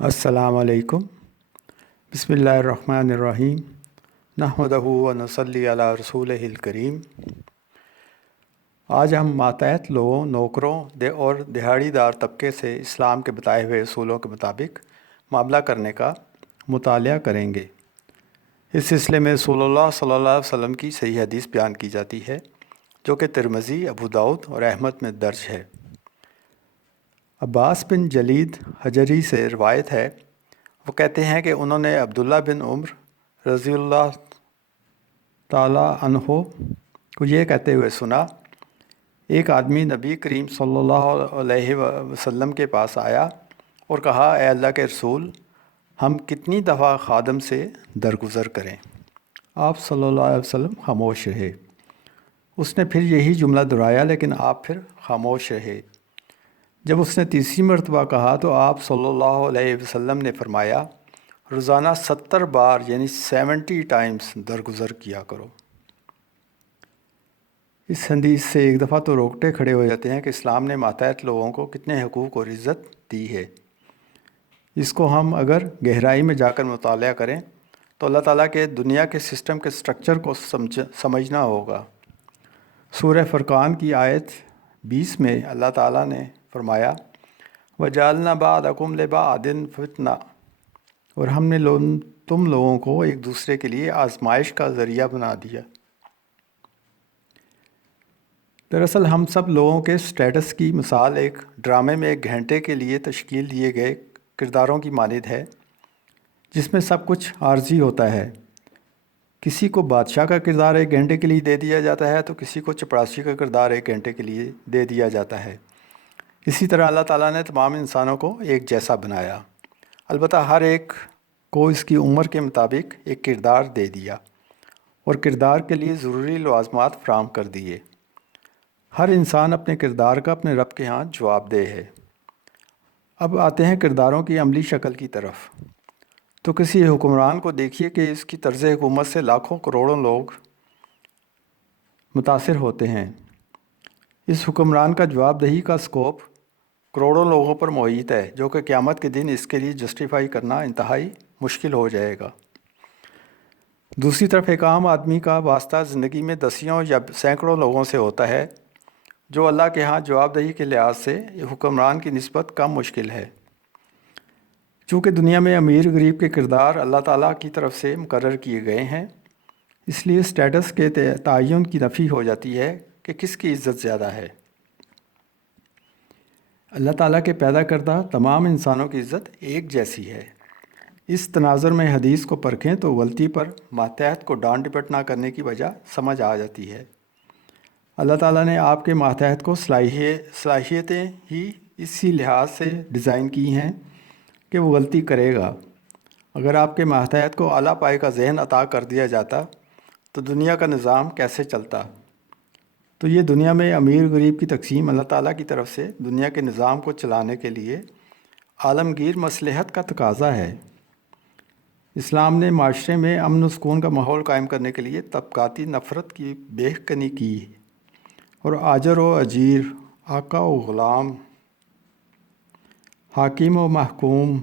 السلام علیکم۔ بسم اللہ الرحمن الرحیم۔ نحمدہ و نصلی علی رسولہ الکریم۔ آج ہم ماتحت لوگوں، نوکروں اور دہاڑی دار طبقے سے اسلام کے بتائے ہوئے اصولوں کے مطابق معاملہ کرنے کا مطالعہ کریں گے۔ اس سلسلے میں رسول اللہ صلی اللہ علیہ وسلم کی صحیح حدیث بیان کی جاتی ہے، جو کہ ترمذی، ابو داؤد اور احمد میں درج ہے۔ عباس بن جلید حجری سے روایت ہے، وہ کہتے ہیں کہ انہوں نے عبداللہ بن عمر رضی اللہ تعالیٰ عنہ کو یہ کہتے ہوئے سنا، ایک آدمی نبی کریم صلی اللہ علیہ وسلم کے پاس آیا اور کہا، اے اللہ کے رسول، ہم کتنی دفعہ خادم سے درگزر کریں؟ آپ صلی اللہ علیہ وسلم خاموش رہے۔ اس نے پھر یہی جملہ دہرایا، لیکن آپ پھر خاموش رہے۔ جب اس نے تیسری مرتبہ کہا تو آپ صلی اللہ علیہ وسلم نے فرمایا، روزانہ 70 بار یعنی 70 ٹائمز درگزر کیا کرو۔ اس حدیث سے ایک دفعہ تو روکٹے کھڑے ہو جاتے ہیں کہ اسلام نے ماتحت لوگوں کو کتنے حقوق اور عزت دی ہے۔ اس کو ہم اگر گہرائی میں جا کر مطالعہ کریں تو اللہ تعالیٰ کے دنیا کے سسٹم کے سٹرکچر کو سمجھنا ہوگا۔ سورہ فرقان کی آیت 20 میں اللہ تعالیٰ نے فرمایا، وَجَعَلْنَا بَعْضَكُمْ لِبَعْضٍ فِتْنَةً، اور ہم نے تم لوگوں کو ایک دوسرے کے لیے آزمائش کا ذریعہ بنا دیا۔ دراصل ہم سب لوگوں کے سٹیٹس کی مثال ایک ڈرامے میں 1 گھنٹے کے لیے تشکیل دیے گئے کرداروں کی مانند ہے، جس میں سب کچھ عارضی ہوتا ہے۔ کسی کو بادشاہ کا کردار 1 گھنٹے کے لیے دے دیا جاتا ہے تو کسی کو چپڑاسی کا کردار 1 گھنٹے کے لیے دے دیا جاتا ہے۔ اسی طرح اللہ تعالیٰ نے تمام انسانوں کو ایک جیسا بنایا، البتہ ہر ایک کو اس کی عمر کے مطابق ایک کردار دے دیا اور کردار کے لیے ضروری لوازمات فراہم کر دیے۔ ہر انسان اپنے کردار کا اپنے رب کے ہاں جواب دہ ہے۔ اب آتے ہیں کرداروں کی عملی شکل کی طرف۔ تو کسی حکمران کو دیکھیے کہ اس کی طرز حکومت سے لاکھوں کروڑوں لوگ متاثر ہوتے ہیں۔ اس حکمران کا جواب دہی کا سکوپ کروڑوں لوگوں پر محیط ہے، جو کہ قیامت کے دن اس کے لیے جسٹیفائی کرنا انتہائی مشکل ہو جائے گا۔ دوسری طرف ایک عام آدمی کا واسطہ زندگی میں دسیوں یا سینکڑوں لوگوں سے ہوتا ہے، جو اللہ کے ہاں جواب دہی کے لحاظ سے حکمران کی نسبت کم مشکل ہے۔ چونکہ دنیا میں امیر غریب کے کردار اللہ تعالیٰ کی طرف سے مقرر کیے گئے ہیں، اس لیے سٹیٹس کے تعین کی نفی ہو جاتی ہے کہ کس کی عزت زیادہ ہے۔ اللہ تعالیٰ کے پیدا کردہ تمام انسانوں کی عزت ایک جیسی ہے۔ اس تناظر میں حدیث کو پرکھیں تو غلطی پر ماتحت کو ڈانٹ ڈپٹ نہ کرنے کی وجہ سمجھ آ جاتی ہے۔ اللہ تعالیٰ نے آپ کے ماتحت کو صلاحیتیں ہی اسی لحاظ سے ڈیزائن کی ہیں کہ وہ غلطی کرے گا۔ اگر آپ کے ماتحت کو اعلیٰ پائے کا ذہن عطا کر دیا جاتا تو دنیا کا نظام کیسے چلتا؟ تو یہ دنیا میں امیر غریب کی تقسیم اللہ تعالیٰ کی طرف سے دنیا کے نظام کو چلانے کے لیے عالمگیر مصلحت کا تقاضا ہے۔ اسلام نے معاشرے میں امن و سکون کا ماحول قائم کرنے کے لیے طبقاتی نفرت کی بیخ کنی کی اور آجر و اجیر، آقا و غلام، حاکم و محکوم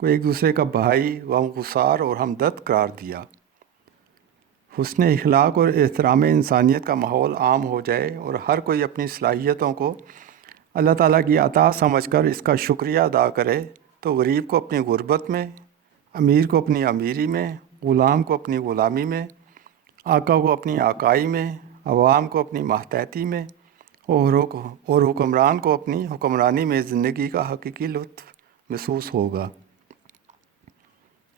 کو ایک دوسرے کا بھائی و ہمگسار اور ہمدرد قرار دیا۔ حسن اخلاق اور احترام انسانیت کا ماحول عام ہو جائے اور ہر کوئی اپنی صلاحیتوں کو اللہ تعالیٰ کی عطا سمجھ کر اس کا شکریہ ادا کرے تو غریب کو اپنی غربت میں، امیر کو اپنی امیری میں، غلام کو اپنی غلامی میں، آقا کو اپنی آقائی میں، عوام کو اپنی ماتحتی میں اور حکمران کو اپنی حکمرانی میں زندگی کا حقیقی لطف محسوس ہوگا۔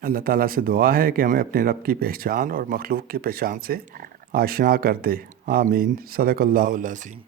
اللہ تعالیٰ سے دعا ہے کہ ہمیں اپنے رب کی پہچان اور مخلوق کی پہچان سے آشنا کر دے۔ آمین۔ صدق اللہ العظیم۔